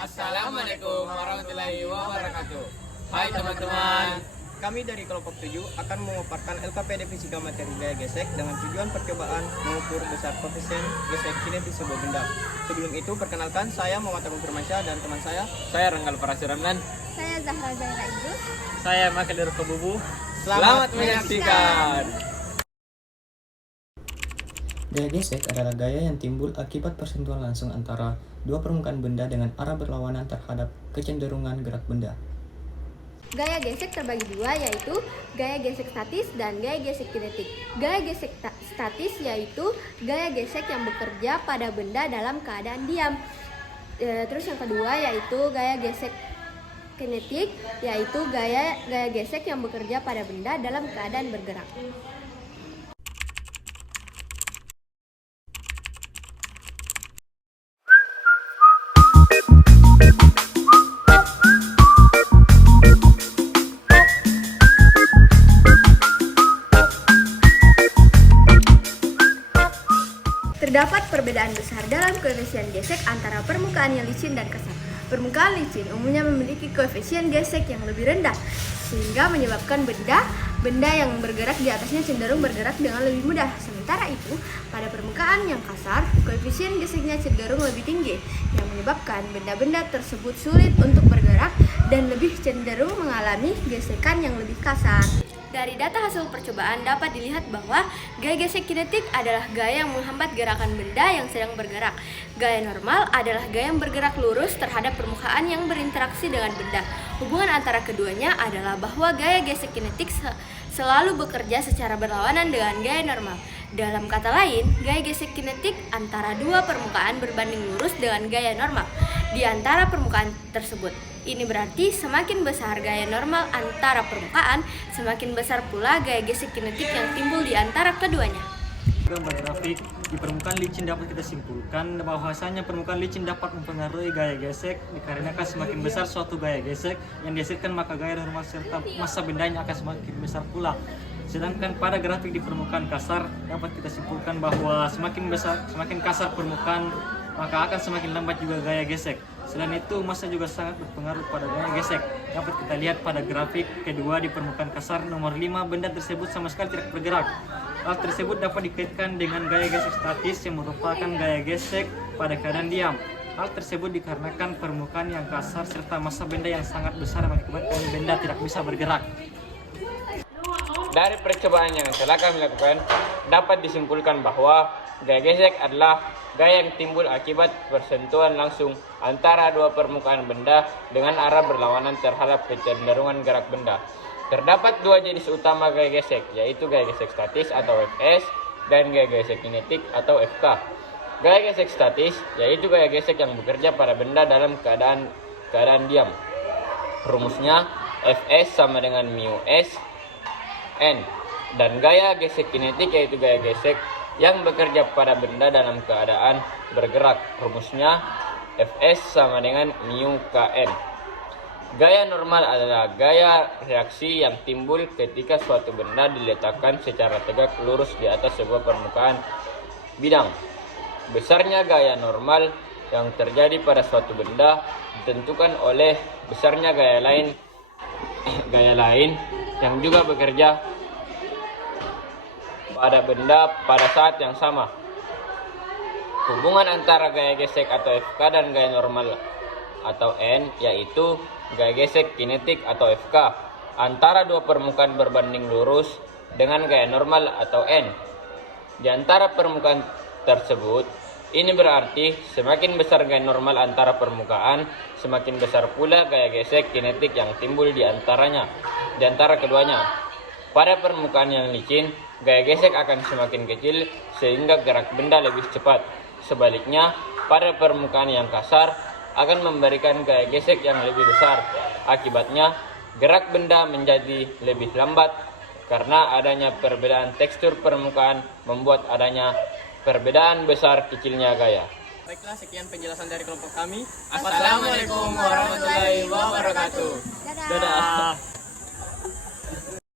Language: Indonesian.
Assalamualaikum warahmatullahi wabarakatuh. Hai teman-teman. Kami dari kelompok 7 akan memaparkan LKPD Fisika Materi Gaya Gesek dengan tujuan percobaan mengukur besar koefisien gesek kinetis sebuah benda. Sebelum itu, perkenalkan, saya Muhammad Agung Firmansyah dan teman saya Renggal Parasuramnan. Saya Zahra Zaira Idrus. Saya Makadir Kebubu. Selamat menyaksikan. Gaya gesek adalah gaya yang timbul akibat persentuhan langsung antara dua permukaan benda dengan arah berlawanan terhadap kecenderungan gerak benda. Gaya gesek terbagi dua, yaitu gaya gesek statis dan gaya gesek kinetik. Gaya gesek statis yaitu gaya gesek yang bekerja pada benda dalam keadaan diam. Terus yang kedua yaitu gaya gesek kinetik, yaitu gaya gesek yang bekerja pada benda dalam keadaan bergerak. Terdapat perbedaan besar dalam koefisien gesek antara permukaan yang licin dan kasar. Permukaan licin umumnya memiliki koefisien gesek yang lebih rendah, sehingga menyebabkan benda yang bergerak di atasnya cenderung bergerak dengan lebih mudah. Sementara itu, pada permukaan yang kasar, koefisien geseknya cenderung lebih tinggi, yang menyebabkan benda-benda tersebut sulit untuk bergerak dan lebih cenderung mengalami gesekan yang lebih kasar. Dari data hasil percobaan dapat dilihat bahwa gaya gesek kinetik adalah gaya yang menghambat gerakan benda yang sedang bergerak. Gaya normal adalah gaya yang bergerak lurus terhadap permukaan yang berinteraksi dengan benda. Hubungan antara keduanya adalah bahwa gaya gesek kinetik selalu bekerja secara berlawanan dengan gaya normal. Dalam kata lain, gaya gesek kinetik antara dua permukaan berbanding lurus dengan gaya normal di antara permukaan tersebut. Ini berarti semakin besar gaya normal antara permukaan, semakin besar pula gaya gesek kinetik yang timbul di antara keduanya. Gambar grafik di permukaan licin dapat kita simpulkan bahwasanya permukaan licin dapat mempengaruhi gaya gesek dikarenakan semakin besar suatu gaya gesek yang dihasilkan maka gaya normal serta massa bendanya akan semakin besar pula. Sedangkan pada grafik di permukaan kasar dapat kita simpulkan bahwa semakin kasar permukaan maka akan semakin lambat juga gaya gesek. Selain itu, massa juga sangat berpengaruh pada gaya gesek. Dapat kita lihat pada grafik kedua di permukaan kasar nomor 5, benda tersebut sama sekali tidak bergerak. Hal tersebut dapat dikaitkan dengan gaya gesek statis yang merupakan gaya gesek pada keadaan diam. Hal tersebut dikarenakan permukaan yang kasar serta massa benda yang sangat besar mengakibatkan benda tidak bisa bergerak. Dari percobaan yang telah kami lakukan, dapat disimpulkan bahwa gaya gesek adalah gaya yang timbul akibat persentuhan langsung antara dua permukaan benda dengan arah berlawanan terhadap kecenderungan gerak benda. Terdapat dua jenis utama gaya gesek, yaitu gaya gesek statis atau Fs dan gaya gesek kinetik atau Fk. Gaya gesek statis yaitu gaya gesek yang bekerja pada benda dalam keadaan diam. Rumusnya Fs sama dengan mu s n. Dan gaya gesek kinetik yaitu gaya gesek yang bekerja pada benda dalam keadaan bergerak. Rumusnya Fs sama dengan mu kn. Gaya normal adalah gaya reaksi yang timbul ketika suatu benda diletakkan secara tegak lurus di atas sebuah permukaan bidang. Besarnya gaya normal yang terjadi pada suatu benda ditentukan oleh besarnya gaya lain yang juga bekerja pada benda pada saat yang sama. Hubungan antara gaya gesek atau Fk dan gaya normal atau N yaitu gaya gesek kinetik atau Fk antara dua permukaan berbanding lurus dengan gaya normal atau N. Di antara permukaan tersebut, ini berarti semakin besar gaya normal antara permukaan, semakin besar pula gaya gesek kinetik yang timbul di antara keduanya. Pada permukaan yang licin, gaya gesek akan semakin kecil sehingga gerak benda lebih cepat. Sebaliknya, pada permukaan yang kasar akan memberikan gaya gesek yang lebih besar. Akibatnya, gerak benda menjadi lebih lambat karena adanya perbedaan tekstur permukaan membuat adanya perbedaan besar kecilnya gaya. Baiklah, sekian penjelasan dari kelompok kami. Assalamualaikum warahmatullahi wabarakatuh. Dadah. Dadah.